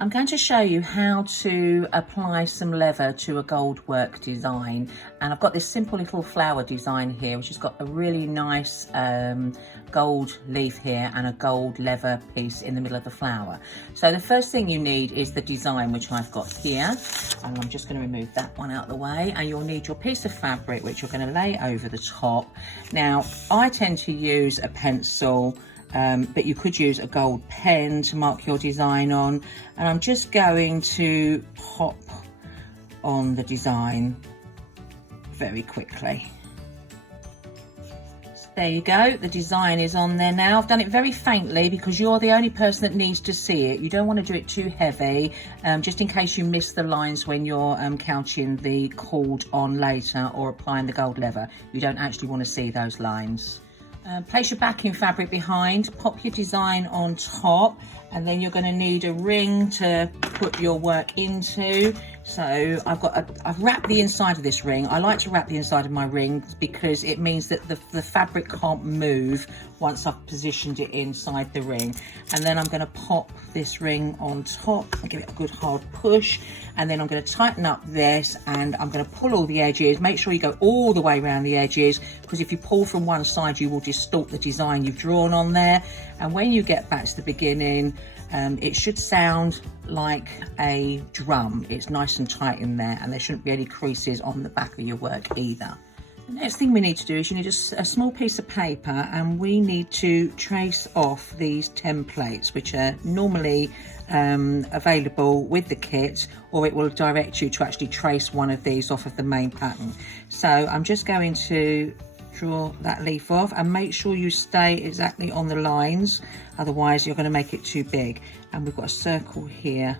I'm going to show you how to apply some leather to a Goldwork design, and I've got this simple little flower design here which has got a really nice gold leaf here and a gold leather piece in the middle of the flower. So the first thing you need is the design, which I've got here, and I'm just going to remove that one out of the way, and you'll need your piece of fabric which you're going to lay over the top. Now I tend to use a pencil, but you could use a gold pen to mark your design on, and I'm just going to pop on the design very quickly. So there you go, the design is on there now. I've done it very faintly because you're the only person that needs to see it. You don't want to do it too heavy, just in case you miss the lines when you're counting the cord on later or applying the gold leather. You don't actually want to see those lines. Place your backing fabric behind, pop your design on top, and then you're going to need a ring to put your work into. So I've wrapped the inside of this ring. I like to wrap the inside of my ring because it means that the fabric can't move once I've positioned it inside the ring. And then I'm going to pop this ring on top and give it a good hard push, and then I'm going to tighten up this, and I'm going to pull all the edges. Make sure you go all the way around the edges, because if you pull from one side you will distort the design you've drawn on there. And when you get back to the beginning, it should sound like a drum. It's nice and tight in there, and there shouldn't be any creases on the back of your work either. The next thing we need to do is you need a small piece of paper, and we need to trace off these templates, which are normally available with the kit, or it will direct you to actually trace one of these off of the main pattern. So I'm just going to draw that leaf off, and make sure you stay exactly on the lines, otherwise you're going to make it too big. And we've got a circle here.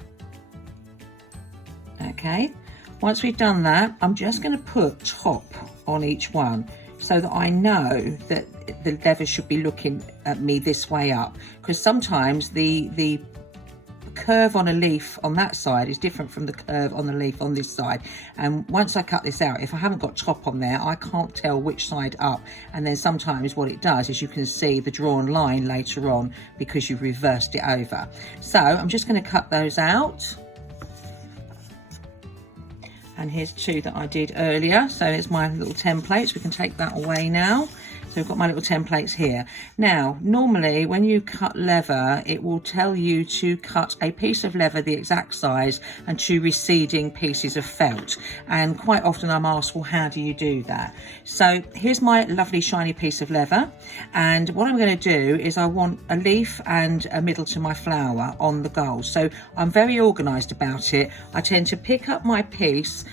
Okay, once we've done that, I'm just going to put top on each one so that I know that the leather should be looking at me this way up, because sometimes the curve on a leaf on that side is different from the curve on the leaf on this side. And once I cut this out, if I haven't got top on there, I can't tell which side up. And then sometimes what it does is you can see the drawn line later on because you've reversed it over. So I'm just going to cut those out. And here's two that I did earlier. So here's my little templates. We can take that away now. So I've got my little templates here. Now, normally when you cut leather, it will tell you to cut a piece of leather the exact size and two receding pieces of felt. And quite often I'm asked, well, how do you do that? So here's my lovely shiny piece of leather. And what I'm going to do is I want a leaf and a middle to my flower on the gold. So I'm very organised about it. I tend to pick up my piece,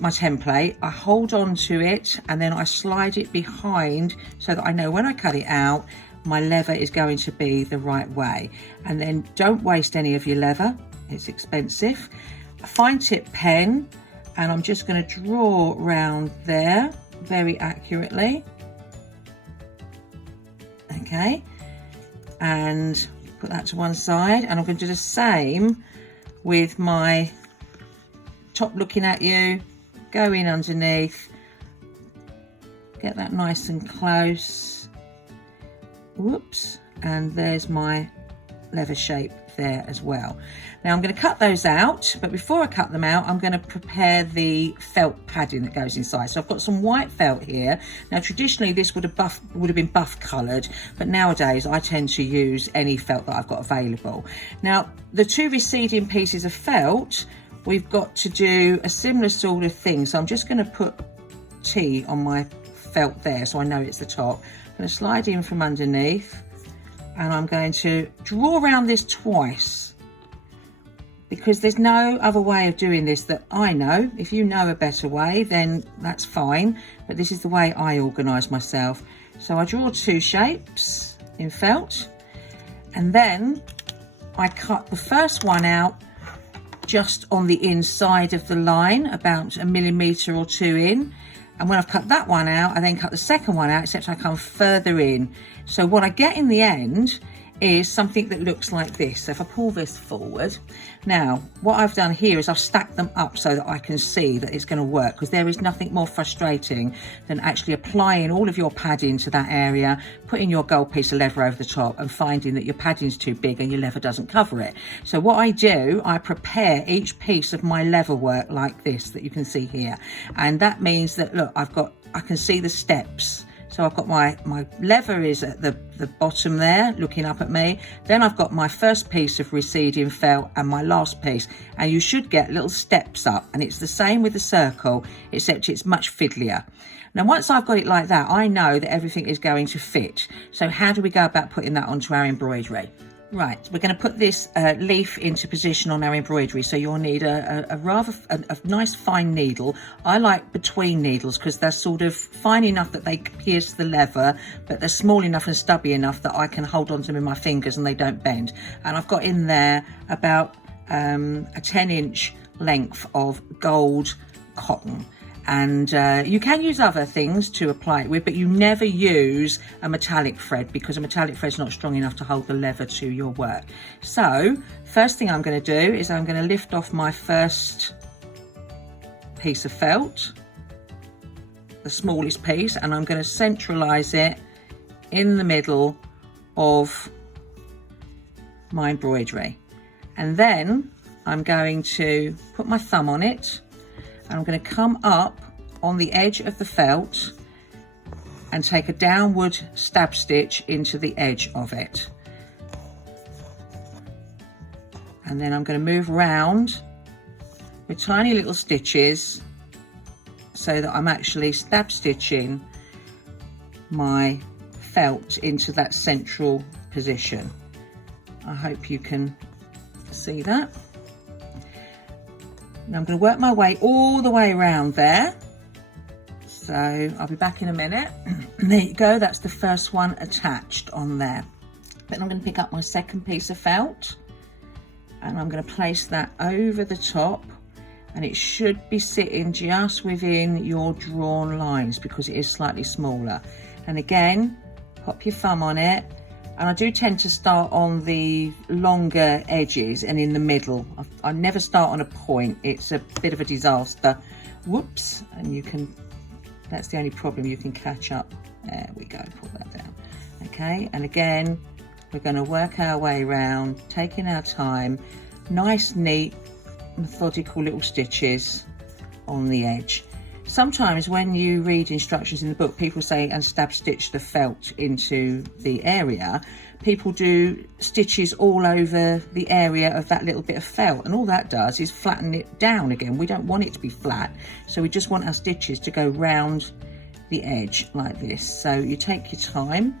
my template, I hold on to it, and then I slide it behind so that I know when I cut it out, my leather is going to be the right way. And then don't waste any of your leather, it's expensive. A fine tip pen, and I'm just going to draw around there very accurately. Okay, and put that to one side, and I'm going to do the same with my top looking at you, go in underneath, get that nice and close, whoops, and there's my leather shape there as well. Now I'm going to cut those out, but before I cut them out, I'm going to prepare the felt padding that goes inside. So I've got some white felt here. Now traditionally this would have been buff coloured, but nowadays I tend to use any felt that I've got available. Now the two receding pieces of felt, we've got to do a similar sort of thing. So I'm just going to put T on my felt there so I know it's the top. I'm going to slide in from underneath, and I'm going to draw around this twice, because there's no other way of doing this that I know. If you know a better way, then that's fine, but this is the way I organise myself. So I draw two shapes in felt, and then I cut the first one out just on the inside of the line, about a millimetre or two in. And when I've cut that one out, I then cut the second one out, except I come further in. So what I get in the end is something that looks like this. So if I pull this forward, now what I've done here is I've stacked them up so that I can see that it's going to work, because there is nothing more frustrating than actually applying all of your padding to that area, putting your gold piece of leather over the top and finding that your padding's too big and your leather doesn't cover it. So what I do, I prepare each piece of my leather work like this that you can see here, and that means that, look, I can see the steps. So I've got my leather is at the bottom there, looking up at me. Then I've got my first piece of receding felt and my last piece. And you should get little steps up. And it's the same with the circle, except it's much fiddlier. Now, once I've got it like that, I know that everything is going to fit. So how do we go about putting that onto our embroidery? Right, we're going to put this leaf into position on our embroidery, so you'll need a nice fine needle. I like between needles because they're sort of fine enough that they pierce the leather, but they're small enough and stubby enough that I can hold on to them in my fingers and they don't bend. And I've got in there about a 10-inch length of gold cotton. And you can use other things to apply it with, but you never use a metallic thread because a metallic thread is not strong enough to hold the leather to your work. So first thing I'm going to do is I'm going to lift off my first piece of felt, the smallest piece, and I'm going to centralize it in the middle of my embroidery. And then I'm going to put my thumb on it. I'm going to come up on the edge of the felt and take a downward stab stitch into the edge of it. And then I'm going to move around with tiny little stitches so that I'm actually stab stitching my felt into that central position. I hope you can see that. Now I'm going to work my way all the way around there. So I'll be back in a minute. There you go, that's the first one attached on there. Then I'm going to pick up my second piece of felt and I'm going to place that over the top, and it should be sitting just within your drawn lines because it is slightly smaller. And again, pop your thumb on it. And I do tend to start on the longer edges and in the middle. I never start on a point. It's a bit of a disaster. Whoops. And you can, that's the only problem, you can catch up. There we go, pull that down. Okay, and again, we're going to work our way around, taking our time. Nice, neat, methodical little stitches on the edge. Sometimes when you read instructions in the book, people say, and stab stitch the felt into the area. People do stitches all over the area of that little bit of felt, and all that does is flatten it down again. We don't want it to be flat, so we just want our stitches to go round the edge like this. So you take your time.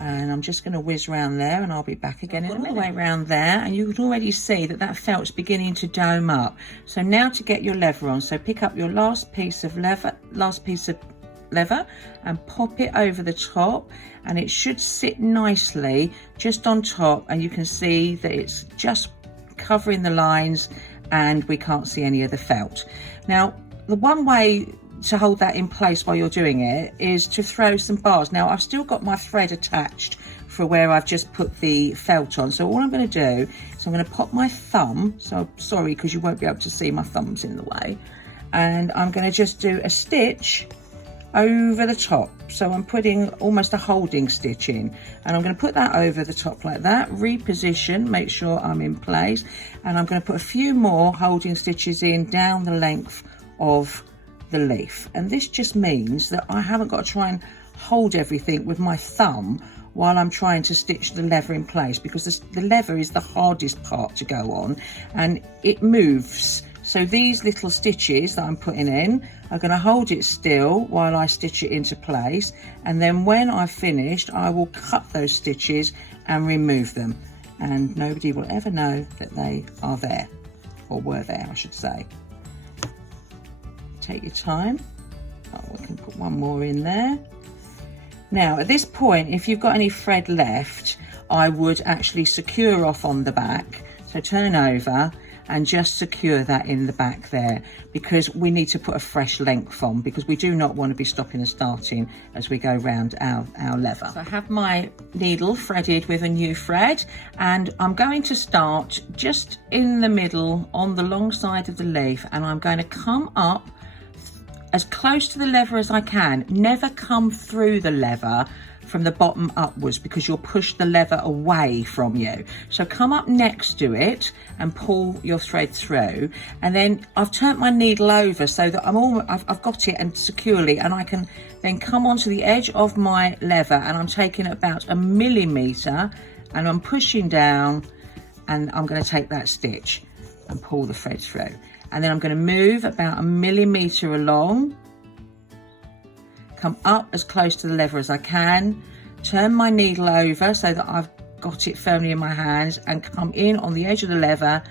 And I'm just going to whiz around there, and I'll be back again in a minute. All the way around there, and you can already see that that felt's beginning to dome up. So now to get your leather on, so pick up your last piece of leather, and pop it over the top, and it should sit nicely just on top, and you can see that it's just covering the lines and we can't see any of the felt. Now, the one way to hold that in place while you're doing it is to throw some bars. Now I've still got my thread attached for where I've just put the felt on, so all I'm going to do is I'm going to pop my thumb, so sorry because you won't be able to see, my thumb's in the way, and I'm going to just do a stitch over the top. So I'm putting almost a holding stitch in, and I'm going to put that over the top like that, reposition, make sure I'm in place, and I'm going to put a few more holding stitches in down the length of the leaf. And this just means that I haven't got to try and hold everything with my thumb while I'm trying to stitch the leather in place, because the leather is the hardest part to go on and it moves. So these little stitches that I'm putting in are going to hold it still while I stitch it into place, and then when I've finished I will cut those stitches and remove them, and nobody will ever know that they are there, or were there I should say. Take your time. Oh, we can put one more in there. Now at this point, if you've got any thread left, I would actually secure off on the back, so turn over, and just secure that in the back there, because we need to put a fresh length on, because we do not want to be stopping and starting as we go round our leather. So I have my needle threaded with a new thread, and I'm going to start just in the middle on the long side of the leaf, and I'm going to come up as close to the leather as I can. Never come through the leather from the bottom upwards, because you'll push the leather away from you. So come up next to it and pull your thread through, and then I've turned my needle over so that I've got it and securely, and I can then come onto the edge of my leather, and I'm taking about 1 millimetre and I'm pushing down, and I'm going to take that stitch and pull the thread through, and then I'm going to move about 1 millimetre along, come up as close to the leather as I can, turn my needle over so that I've got it firmly in my hands, and come in on the edge of the leather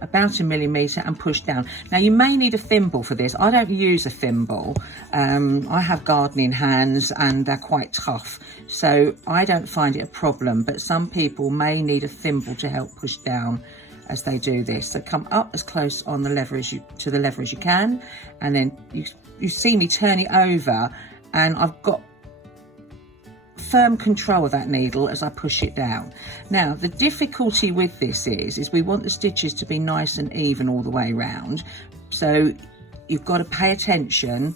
about 1 millimetre and push down. Now you may need a thimble for this. I don't use a thimble. I have gardening hands and they're quite tough, so I don't find it a problem, but some people may need a thimble to help push down as they do this. So come up as close on the leather to the leather as you can, and then you see me turn it over, and I've got firm control of that needle as I push it down. Now the difficulty with this is we want the stitches to be nice and even all the way around, so you've got to pay attention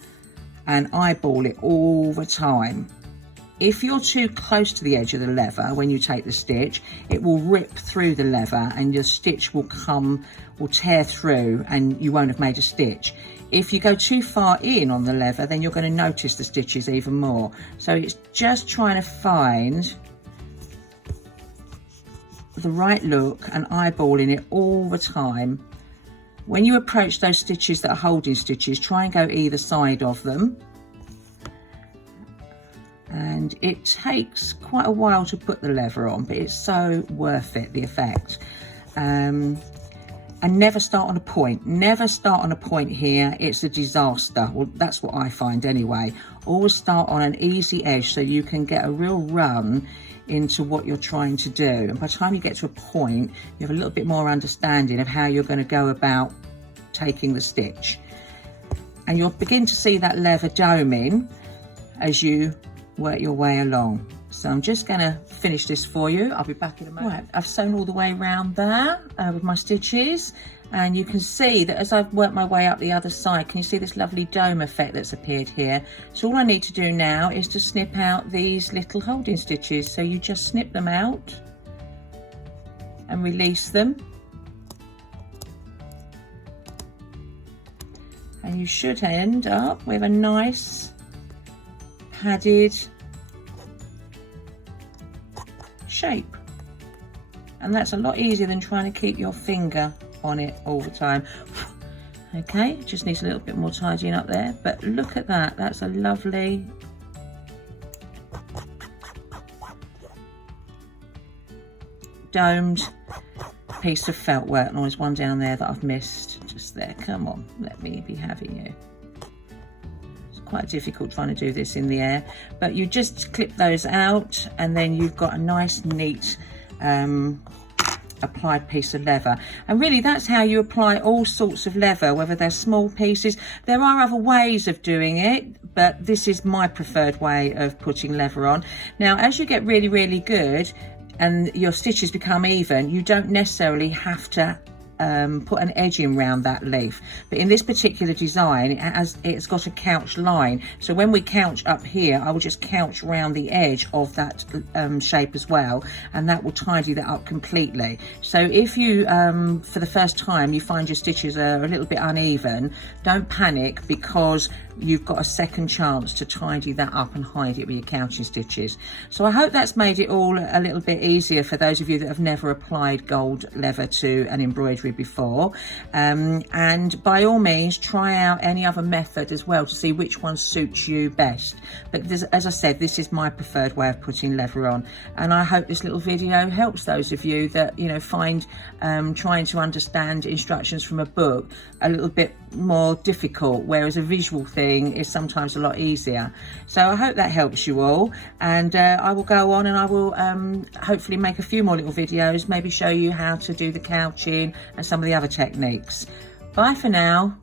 and eyeball it all the time. If you're too close to the edge of the leather when you take the stitch, it will rip through the leather and your stitch will tear through and you won't have made a stitch. If you go too far in on the leather, then you're going to notice the stitches even more. So it's just trying to find the right look and eyeballing it all the time. When you approach those stitches that are holding stitches, try and go either side of them. And it takes quite a while to put the leather on, but it's so worth it, the effect. And never start on a point. Never start on a point here. It's a disaster. Well, that's what I find anyway. Always start on an easy edge so you can get a real run into what you're trying to do. And by the time you get to a point, you have a little bit more understanding of how you're going to go about taking the stitch. And you'll begin to see that leather doming as you work your way along. So I'm just going to finish this for you. I'll be back in a moment. Right, I've sewn all the way around there with my stitches, and you can see that as I've worked my way up the other side, can you see this lovely dome effect that's appeared here? So all I need to do now is to snip out these little holding stitches. So you just snip them out and release them, and you should end up with a nice padded shape, and that's a lot easier than trying to keep your finger on it all the time. Okay, just needs a little bit more tidying up there, but look at that. That's a lovely domed piece of felt work. And there's one down there that I've missed just there. Come on, let me be having you. Quite difficult trying to do this in the air, but you just clip those out, and then you've got a nice neat applied piece of leather. And really that's how you apply all sorts of leather, whether they're small pieces. There are other ways of doing it, but this is my preferred way of putting leather on. Now as you get really good and your stitches become even, you don't necessarily have to put an edging around that leaf, but in this particular design it's got a couch line, so when we couch up here, I will just couch around the edge of that shape as well, and that will tidy that up completely. So if you for the first time you find your stitches are a little bit uneven, don't panic, because you've got a second chance to tidy that up and hide it with your couching stitches. So I hope that's made it all a little bit easier for those of you that have never applied gold leather to an embroidery before, and by all means try out any other method as well to see which one suits you best. But as I said, this is my preferred way of putting leather on, and I hope this little video helps those of you that, you know, find trying to understand instructions from a book a little bit more difficult, whereas a visual thing thing is sometimes a lot easier. So I hope that helps you all, and I will go on and I will hopefully make a few more little videos, maybe show you how to do the couching and some of the other techniques. Bye for now.